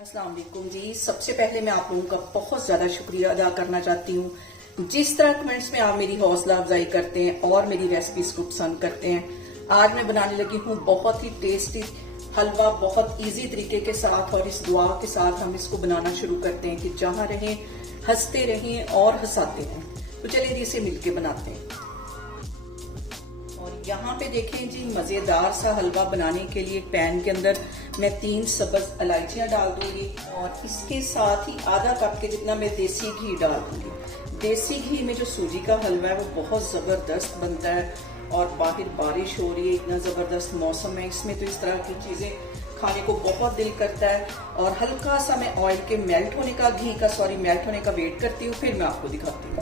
अस्सलाम वालेकुम जी। सबसे पहले मैं आप लोगों का बहुत ज़्यादा शुक्रिया अदा करना चाहती हूँ। जिस तरह कमेंट्स में आप मेरी हौसला अफजाई करते हैं और मेरी रेसिपीज को पसंद करते हैं। आज मैं बनाने लगी हूँ बहुत ही टेस्टी हलवा, बहुत इजी तरीके के साथ, और इस दुआ के साथ हम इसको बनाना शुरू करते हैं कि जहाँ रहें हंसते रहें और हंसाते रहें। तो चलिए इसे मिलके बनाते हैं। और यहाँ पे देखें जी, मजेदार सा हलवा बनाने के लिए पैन के अंदर मैं 3 सब्ज इलायचियां डाल दूंगी और इसके साथ ही आधा कप के जितना मैं देसी घी डाल दूंगी। देसी घी में जो सूजी का हलवा है वो बहुत जबरदस्त बनता है, और बाहर बारिश हो रही है, इतना जबरदस्त मौसम है, इसमें तो इस तरह की चीजें खाने को बहुत दिल करता है। और हल्का सा मैं ऑयल के मेल्ट होने का वेट करती हूँ, फिर मैं आपको दिखाती हूँ।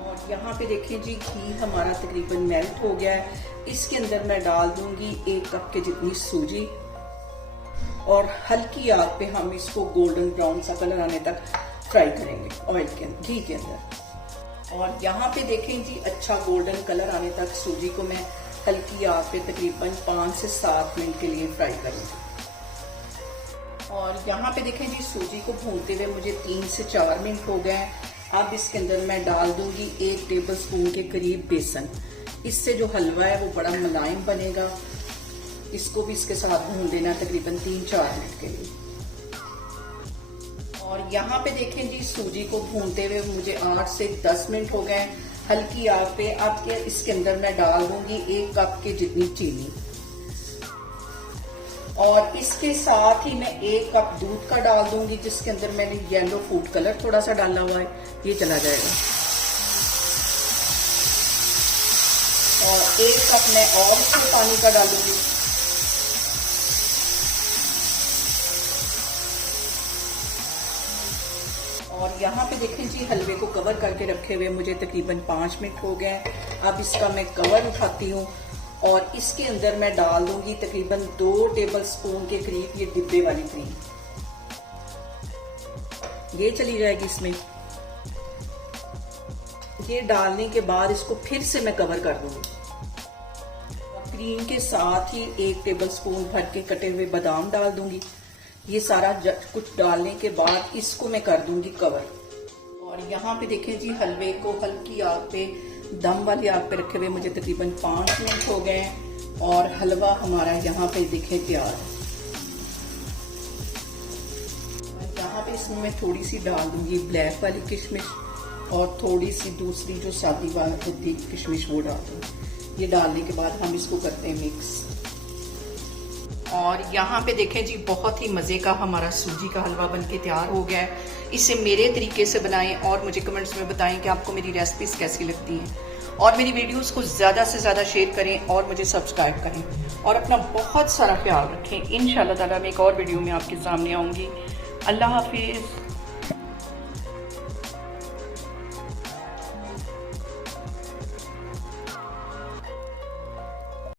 और यहाँ पे देखिए जी, घी हमारा तकरीबन मेल्ट हो गया है। इसके अंदर मैं डाल दूंगी 1 कप के जितनी सूजी, और हल्की आग पे हम इसको गोल्डन ब्राउन सा कलर आने तक फ्राई करेंगे ऑयल के अंदर, घी के अंदर। और यहाँ पे देखें जी, अच्छा गोल्डन कलर आने तक सूजी को मैं हल्की आग पे तकरीबन 5 से 7 मिनट के लिए फ्राई करूंगी। और यहाँ पे देखें जी, सूजी को भूनते हुए मुझे 3 से 4 मिनट हो गए हैं। अब इसके अंदर मैं डाल दूंगी 1 टेबलस्पून के करीब बेसन। इससे जो हलवा है वो बड़ा मुलायम बनेगा। इसको भी इसके साथ भून देना तकरीबन 3-4 मिनट के लिए। और यहाँ पे देखें जी, सूजी को भूनते हुए मुझे 8 से 10 मिनट हो गए हल्की आग पे। अब इसके अंदर मैं डाल दूंगी 1 कप के जितनी चीनी, और इसके साथ ही मैं 1 कप दूध का डाल दूंगी, जिसके अंदर मैंने येलो फूड कलर थोड़ा सा डाला हुआ है, ये चला जाएगा। और 1 कप मैं और इसमें पानी का डालूंगी। और यहाँ पे देखें जी, हलवे को कवर करके रखे हुए मुझे तकरीबन 5 मिनट हो गए। अब इसका मैं कवर उठाती हूँ और इसके अंदर मैं डाल दूंगी तकरीबन 2 टेबलस्पून के करीब ये डिब्बे वाली क्रीम, ये चली जाएगी इसमें। ये डालने के बाद इसको फिर से मैं कवर कर दूंगी। क्रीम के साथ ही 1 टेबलस्पून भर के कटे हुए बादाम डाल दूंगी। ये सारा कुछ डालने के बाद इसको मैं कर दूंगी कवर। और यहाँ पे देखें जी, हलवे को हल्की आग पे, दम वाली आग पे रखे हुए मुझे तकरीबन 5 मिनट हो गए हैं, और हलवा हमारा यहाँ पे दिखे तैयार है। यहाँ पे इसमें मैं थोड़ी सी डाल दूंगी ब्लैक वाली किशमिश, और थोड़ी सी दूसरी जो सादी वाली होती किशमिश वो डाल दूंगी। ये डालने के बाद हम इसको करते हैं मिक्स। और यहाँ पे देखें जी, बहुत ही मज़े का हमारा सूजी का हलवा बनके तैयार हो गया है। इसे मेरे तरीके से बनाएं और मुझे कमेंट्स में बताएं कि आपको मेरी रेसिपीज कैसी लगती हैं। और मेरी वीडियोस को ज़्यादा से ज़्यादा शेयर करें और मुझे सब्सक्राइब करें, और अपना बहुत सारा ख्याल रखें। इंशाल्लाह ताला मैं एक और वीडियो में आपके सामने आऊँगी। अल्लाह हाफिज़।